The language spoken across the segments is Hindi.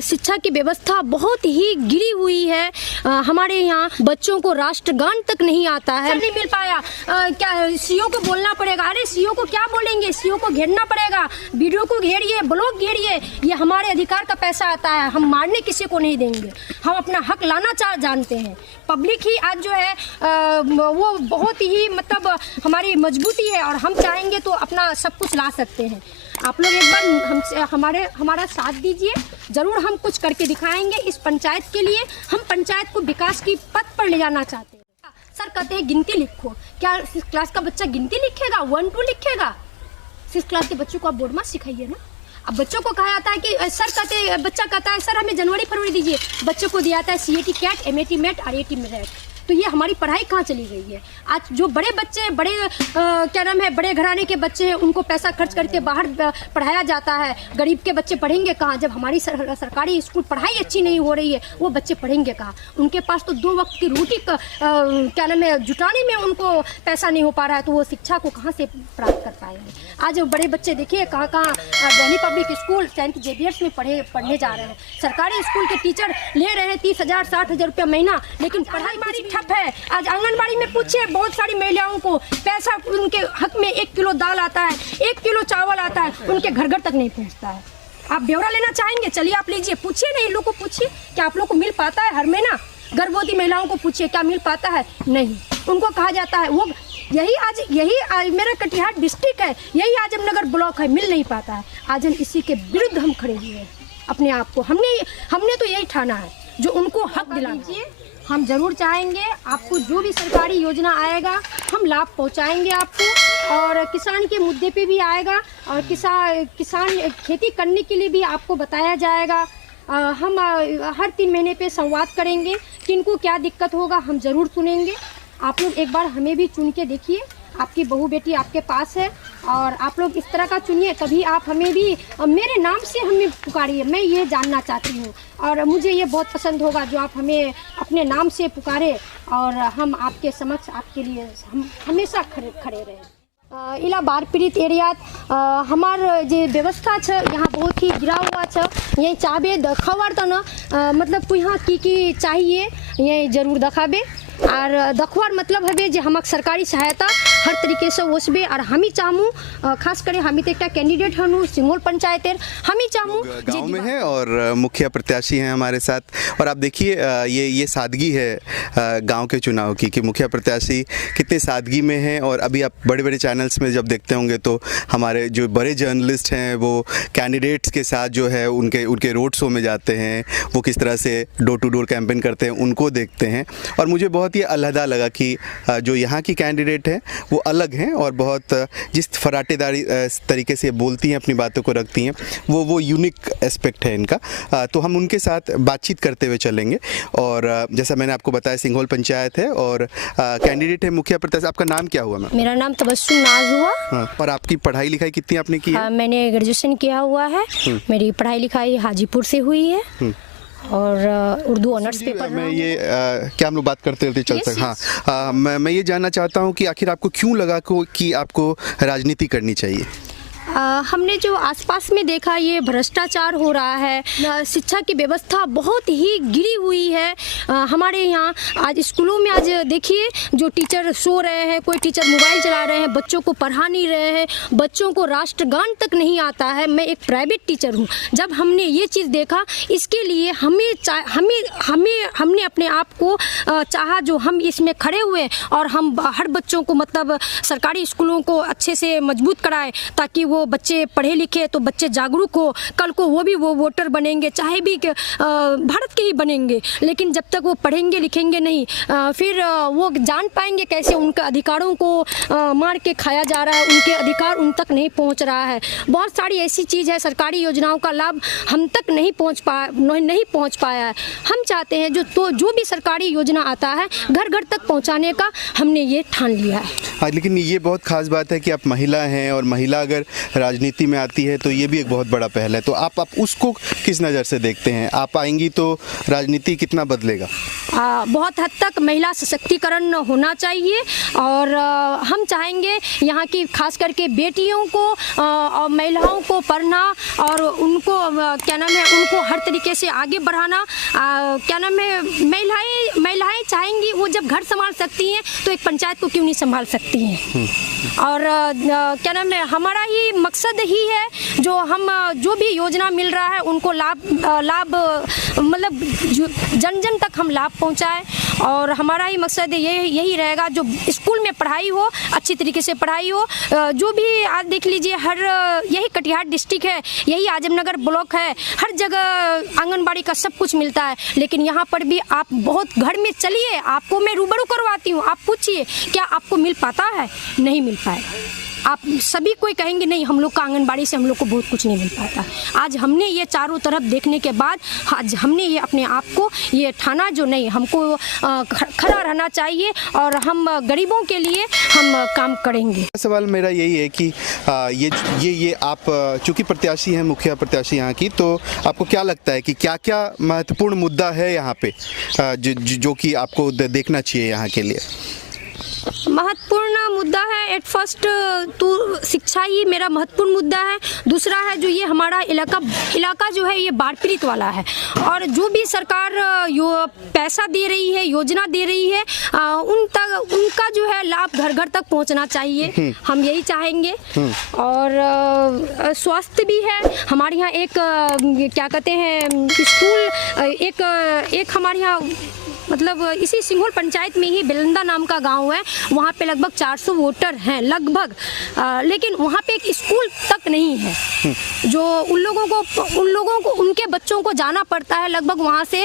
शिक्षा की व्यवस्था बहुत ही गिरी हुई है। हमारे यहाँ बच्चों को राष्ट्रगान तक नहीं आता है, नहीं मिल पाया। क्या सीओ को बोलना पड़ेगा? अरे सीओ को क्या बोलेंगे, सीओ को घेरना पड़ेगा, वीडियो को घेरिए, ब्लॉग घेरिए। ये हमारे अधिकार का पैसा आता है, हम मारने किसी को नहीं देंगे। हम अपना हक लाना जानते हैं। पब्लिक ही आज जो है वो बहुत ही मतलब हमारी मजबूती है, और हम चाहेंगे तो अपना सब कुछ ला सकते हैं। आप लोग एक बार हमसे हमारा साथ दीजिए, ज़रूर हम कुछ करके दिखाएंगे इस पंचायत के लिए। हम पंचायत को विकास की पथ पर ले जाना चाहते हैं। सर कहते हैं गिनती लिखो, क्या 6th क्लास का बच्चा गिनती लिखेगा? 1-2 लिखेगा? 6th क्लास के बच्चों को आप बोर्ड में सिखाइए ना। अब बच्चों को कहा जाता है कि सर बच्चा कहता है सर हमें जनवरी फरवरी दीजिए, बच्चों को दिया जाता है CAT cat, MAT mat, RAT mat. तो ये हमारी पढ़ाई कहाँ चली गई है? आज जो बड़े बच्चे क्या नाम है, बड़े घराने के बच्चे हैं, उनको पैसा खर्च करके बाहर पढ़ाया जाता है। गरीब के बच्चे पढ़ेंगे कहाँ? जब हमारी सरकारी स्कूल पढ़ाई अच्छी नहीं हो रही है, वो बच्चे पढ़ेंगे कहाँ? उनके पास तो 2 वक्त की रोटी क्या नाम है जुटाने में उनको पैसा नहीं हो पा रहा है, तो वो शिक्षा को कहाँ से प्राप्त कर पाएंगे? आज बड़े बच्चे देखिए कहाँ Delhi public school Saint Xavier's में पढ़ने जा रहे हैं। सरकारी स्कूल के टीचर ले रहे हैं 30,000 60,000 रुपया महीना, लेकिन पढ़ाई हमारी ठप है। आज आंगनबाड़ी में पूछिए बहुत सारी महिलाओं को पैसा, उनके हक में 1 किलो दाल आता है, 1 किलो चावल आता है, उनके घर घर तक नहीं पहुंचता है। आप ब्यौरा लेना चाहेंगे? चलिए आप लीजिए, पूछिए ना इन लोगों को, पूछिए क्या आप लोग को मिल पाता है हर महीना? गर्भवती महिलाओं को पूछिए क्या मिल पाता है? नहीं। उनको कहा जाता है वो यही मेरा कटिहार डिस्ट्रिक्ट है, यही आजमनगर ब्लॉक है, मिल नहीं पाता है। आज हम इसी के विरुद्ध हम खड़े हुए हैं। अपने आप को हमने तो यही ठाना है जो उनको हक दिलाना। हम जरूर चाहेंगे आपको जो भी सरकारी योजना आएगा हम लाभ पहुंचाएंगे आपको, और किसान के मुद्दे पे भी आएगा, और किसान खेती करने के लिए भी आपको बताया जाएगा। हम हर 3 महीने पे संवाद करेंगे, किनको क्या दिक्कत होगा हम ज़रूर सुनेंगे। आप लोग एक बार हमें भी चुन के देखिए, आपकी बहू बेटी आपके पास है, और आप लोग इस तरह का चुनिए, तभी आप हमें भी मेरे नाम से हमें पुकारिए। मैं ये जानना चाहती हूँ, और मुझे ये बहुत पसंद होगा जो आप हमें अपने नाम से पुकारे, और हम आपके समक्ष आपके लिए हम हमेशा खड़े रहें। इला बाढ़ पीड़ित एरिया हमार जे व्यवस्था छ यहाँ बहुत ही गिरा हुआ छ। यही चाहबे दखवार तो न मतलब यहाँ की चाहिए ये जरूर दखाबे, और दखवार मतलब हवे जे हमक सरकारी सहायता हर तरीके से ओसबे। और हमी चाहूँ खास करे हमी तो एक कैंडिडेट हनु सिंगोल पंचायतेर, हमी चाहूँ गांव में है और मुखिया प्रत्याशी हैं हमारे साथ। और आप देखिए ये सादगी है गांव के चुनाव की, कि मुखिया प्रत्याशी कितने सादगी में हैं। और अभी आप बड़े बड़े चैनल्स में जब देखते होंगे तो हमारे जो बड़े जर्नलिस्ट हैं वो कैंडिडेट्स के साथ जो है उनके रोड शो में जाते हैं, वो किस तरह से डोर टू डोर कैंपेन करते हैं उनको देखते हैं। और मुझे बहुत ही अलहदा लगा कि जो यहाँ की कैंडिडेट हैं वो अलग हैं, और बहुत जिस फराटेदारी तरीके से बोलती हैं, अपनी बातों को रखती हैं, वो यूनिक एस्पेक्ट है इनका। तो हम उनके साथ बातचीत करते हुए चलेंगे। और जैसा मैंने आपको बताया सिंघोल पंचायत है और कैंडिडेट है मुखिया प्रत्याशी। आपका नाम क्या हुआ मैम? मेरा नाम तबस्सुम नाज हुआ। हाँ, और आपकी पढ़ाई लिखाई कितनी आपने की है? मैंने ग्रेजुएशन किया हुआ है। मेरी पढ़ाई लिखाई हाजीपुर से हुई है, और उर्दू ऑनर्स पे पढ़ रहा हूं। ये क्या हम लोग बात करते रहते चल सकते? हाँ, मैं ये जानना चाहता हूँ कि आखिर आपको क्यों लगा कि आपको राजनीति करनी चाहिए? हमने जो आसपास में देखा ये भ्रष्टाचार हो रहा है, शिक्षा की व्यवस्था बहुत ही गिरी हुई है। हमारे यहाँ आज स्कूलों में आज देखिए जो टीचर सो रहे हैं, कोई टीचर मोबाइल चला रहे हैं, बच्चों को पढ़ा नहीं रहे हैं, बच्चों को राष्ट्रगान तक नहीं आता है। मैं एक प्राइवेट टीचर हूँ। जब हमने ये चीज़ देखा, इसके लिए हमने अपने आप को चाहा, जो हम इसमें खड़े हुए, और हम हर बच्चों को मतलब सरकारी स्कूलों को अच्छे से मजबूत कराएं, ताकि वो बच्चे पढ़े लिखे तो बच्चे जागरूक हो, कल को वो भी वोटर बनेंगे, चाहे भी भारत के ही बनेंगे। लेकिन जब तक वो पढ़ेंगे लिखेंगे नहीं, फिर वो जान पाएंगे कैसे उनके अधिकारों को मार के खाया जा रहा है, उनके अधिकार उन तक नहीं पहुंच रहा है। बहुत सारी ऐसी चीज़ है, सरकारी योजनाओं का लाभ हम तक नहीं पहुंच पाया है। हम चाहते हैं जो भी सरकारी योजना आता है घर घर तक पहुंचाने का हमने ये ठान लिया है। हाँ, लेकिन ये बहुत खास बात है कि आप महिला हैं, और महिला अगर राजनीति में आती है तो ये भी एक बहुत बड़ा पहल है। तो आप उसको किस नज़र से देखते हैं? आप आएंगी तो राजनीति कितना बदलेगा? बहुत हद तक महिला सशक्तिकरण होना चाहिए और हम चाहेंगे यहाँ की खास करके बेटियों को और महिलाओं को पढ़ना और उनको क्या नाम है, उनको हर तरीके से आगे बढ़ाना। क्या नाम है, महिलाएं चाहेंगी, वो जब घर संभाल सकती हैं तो एक पंचायत को क्यों नहीं संभाल सकती हैं। और क्या नाम है, हमारा ही मकसद ही है जो भी योजना मिल रहा है उनको लाभ मतलब जन जन तक हम लाभ पहुंचाएं। और हमारा ही मकसद यही रहेगा, जो स्कूल में पढ़ाई हो, अच्छी तरीके से पढ़ाई हो। जो भी आज देख लीजिए, हर यही कटिहार डिस्ट्रिक्ट है, यही आजमनगर ब्लॉक है, हर जगह आंगनबाड़ी का सब कुछ मिलता है। लेकिन यहाँ पर भी आप बहुत घर में चलिए, आपको मैं रूबरू करवाती हूँ, आप पूछिए क्या आपको मिल पाता है? नहीं मिल पाएगा। आप सभी कोई कहेंगे नहीं, हम लोग का आंगनबाड़ी से हम लोग को बहुत कुछ नहीं मिल पाता। आज हमने ये चारों तरफ देखने के बाद आज हमने ये अपने आप को ये ठाना, जो नहीं, हमको खड़ा रहना चाहिए और हम गरीबों के लिए हम काम करेंगे। सवाल मेरा यही है कि ये आप चूँकि प्रत्याशी हैं, मुखिया प्रत्याशी यहाँ की, तो आपको क्या लगता है कि क्या क्या महत्वपूर्ण मुद्दा है यहाँ पे जो कि आपको देखना चाहिए यहाँ के लिए? महत्वपूर्ण मुद्दा है, एट फर्स्ट तो शिक्षा ही मेरा महत्वपूर्ण मुद्दा है। दूसरा है जो ये हमारा इलाका जो है ये बाढ़ पीड़ित वाला है, और जो भी सरकार पैसा दे रही है, योजना दे रही है, उनका जो है लाभ घर घर तक पहुंचना चाहिए, हम यही चाहेंगे। और स्वास्थ्य भी है हमारे यहाँ, एक क्या कहते हैं स्कूल, एक हमारे यहाँ मतलब इसी सिंघोल पंचायत में ही बेलंदा नाम का गांव है, वहाँ पे लगभग 400 वोटर हैं लगभग, लेकिन वहाँ पे एक स्कूल तक नहीं है। जो उन लोगों को उनके बच्चों को जाना पड़ता है, लगभग वहाँ से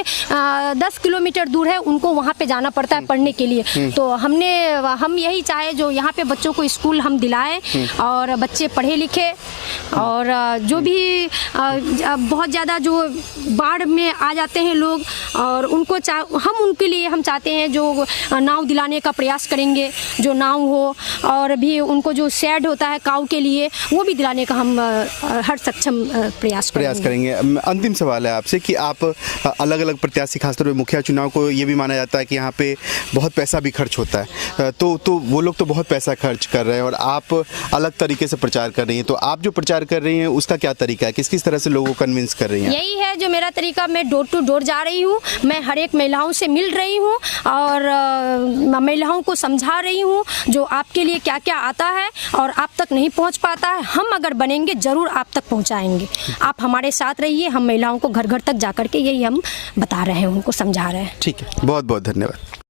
10 किलोमीटर दूर है, उनको वहाँ पे जाना पड़ता है पढ़ने के लिए। तो हम यही चाहे जो यहाँ पे बच्चों को स्कूल हम दिलाएं और बच्चे पढ़े लिखे। और जो भी बहुत ज़्यादा जो बाढ़ में आ जाते हैं लोग, और उनको उनके लिए हम चाहते हैं जो नाव दिलाने का प्रयास करेंगे, जो नाव हो, और भी उनको जो शेड होता है काऊ के लिए वो भी दिलाने का हम हर सक्षम प्रयास करेंगे। अंतिम सवाल है आपसे कि आप अलग अलग प्रत्याशी, खासतौर पर मुखिया चुनाव को ये भी माना जाता है कि यहाँ पे बहुत पैसा भी खर्च होता है, तो वो लोग तो बहुत पैसा खर्च कर रहे हैं और आप अलग तरीके से प्रचार कर रही हैं, तो आप जो प्रचार कर रही हैं उसका क्या तरीका है, किस तरह से लोगों को कन्विंस कर रही हैं? यही है जो मेरा तरीका, मैं डोर टू डोर जा रही हूँ, मैं हर एक महिलाओं से मिल रही हूँ और महिलाओं को समझा रही हूँ जो आपके लिए क्या क्या आता है और आप तक नहीं पहुँच पाता है, हम अगर बनेंगे जरूर आप तक पहुँचाएंगे। आप हमारे साथ रहिए, हम महिलाओं को घर घर तक जा करके यही हम बता रहे हैं, उनको समझा रहे हैं। ठीक है, बहुत बहुत धन्यवाद।